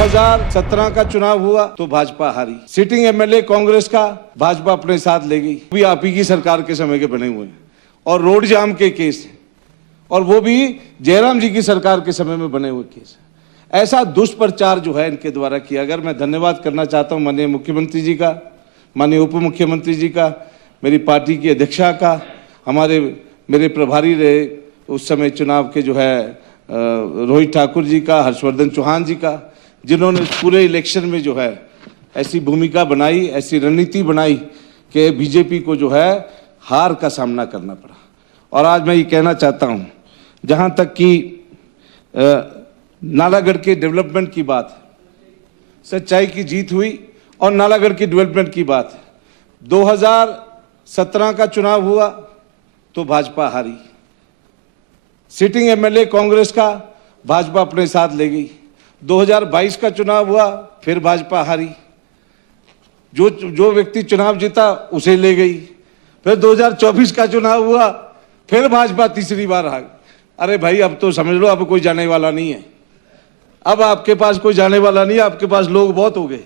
2017 का चुनाव हुआ तो भाजपा हारी। सिटिंग एमएलए कांग्रेस का भाजपा अपने साथ ले गई। भी आप ही की सरकार के समय के बने हुए हैं और रोड जाम के केस हैं और वो भी जयराम जी की सरकार के समय में बने हुए केस। ऐसा दुष्प्रचार जो है इनके द्वारा किया गया। मैं धन्यवाद करना चाहता हूं माननीय मुख्यमंत्री जी का, माननीय उप मुख्यमंत्री जी का, मेरी पार्टी की अध्यक्षा का, मेरे प्रभारी रहे उस समय चुनाव के जो है रोहित ठाकुर जी का, हर्षवर्धन चौहान जी का, जिन्होंने पूरे इलेक्शन में जो है ऐसी भूमिका बनाई, ऐसी रणनीति बनाई कि बीजेपी को जो है हार का सामना करना पड़ा। और आज मैं ये कहना चाहता हूं, जहां तक कि नालागढ़ के डेवलपमेंट की बात है, सच्चाई की जीत हुई और नालागढ़ की डेवलपमेंट की बात है। 2017 का चुनाव हुआ तो भाजपा हारी। सिटिंग एमएलए कांग्रेस का भाजपा अपने साथ ले गई। 2022 का चुनाव हुआ फिर भाजपा हारी। जो व्यक्ति चुनाव जीता उसे ले गई। फिर 2024 का चुनाव हुआ फिर भाजपा तीसरी बार आ गई। अरे भाई, अब तो समझ लो अब कोई जाने वाला नहीं है। अब आपके पास कोई जाने वाला नहीं है, आपके पास लोग बहुत हो गए।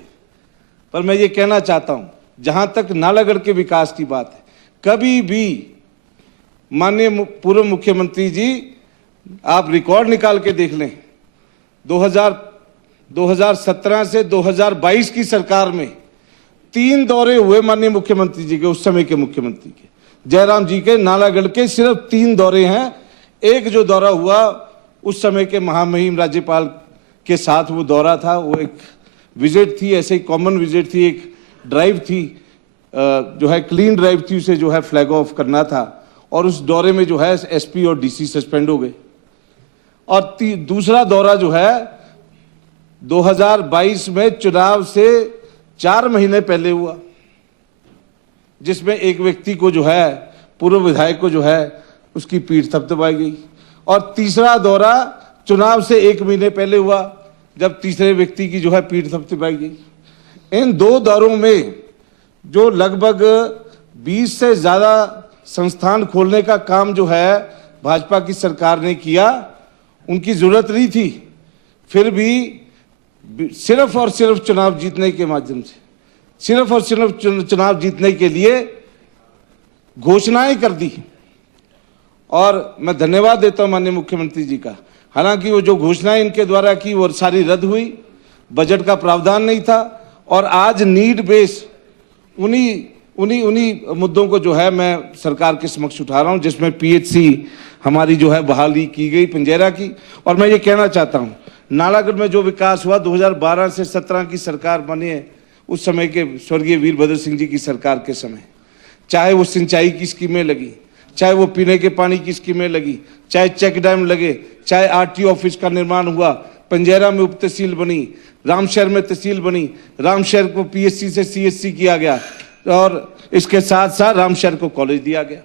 पर मैं ये कहना चाहता हूं, जहां तक नालागढ़ के विकास की बात है, कभी भी माननीय पूर्व मुख्यमंत्री जी, आप रिकॉर्ड निकाल के देख लें, 2017 से 2022 की सरकार में 3 दौरे हुए माननीय मुख्यमंत्री जी के, उस समय के मुख्यमंत्री के, जयराम जी के। नालागढ़ के सिर्फ 3 दौरे हैं। एक जो दौरा हुआ उस समय के महामहिम राज्यपाल के साथ, वो दौरा था, वो एक विजिट थी, ऐसे ही कॉमन विजिट थी, एक ड्राइव थी जो है क्लीन ड्राइव थी, उसे जो है फ्लैग ऑफ करना था। और उस दौरे में जो है एसपी और डीसी सस्पेंड हो गए। और दूसरा दौरा जो है 2022 में चुनाव से 4 महीने पहले हुआ, जिसमें एक व्यक्ति को जो है, पूर्व विधायक को जो है उसकी पीठ थपथपाई गई। और तीसरा दौरा चुनाव से 1 महीने पहले हुआ, जब तीसरे व्यक्ति की जो है पीठ थपथपाई गई। इन 2 दौरों में जो लगभग 20 से ज्यादा संस्थान खोलने का काम जो है भाजपा की सरकार ने किया, उनकी जरूरत नहीं थी। फिर भी सिर्फ और सिर्फ चुनाव जीतने के माध्यम से, सिर्फ और सिर्फ चुनाव जीतने के लिए घोषणाएं कर दी। और मैं धन्यवाद देता हूं माननीय मुख्यमंत्री जी का। हालांकि वो जो घोषणाएं इनके द्वारा की वो सारी रद्द हुई, बजट का प्रावधान नहीं था। और आज नीड बेस उन्हीं मुद्दों को जो है मैं सरकार के समक्ष उठा रहा हूं, जिसमें पीएचसी हमारी जो है बहाली की गई पंजेरा की। और मैं ये कहना चाहता हूं, नालागढ़ में जो विकास हुआ 2012 से 17 की सरकार बनी है, उस समय के स्वर्गीय वीरभद्र सिंह जी की सरकार के समय, चाहे वो सिंचाई की स्कीमें लगी, चाहे वो पीने के पानी की स्कीमें लगी, चाहे चेक डैम लगे, चाहे आरटीओ ऑफिस का निर्माण हुआ, पंजेरा में उप तहसील बनी, रामशहर में तहसील बनी, रामशहर को पीएचसी से सीएचसी किया गया और इसके साथ साथ रामशहर को कॉलेज दिया गया।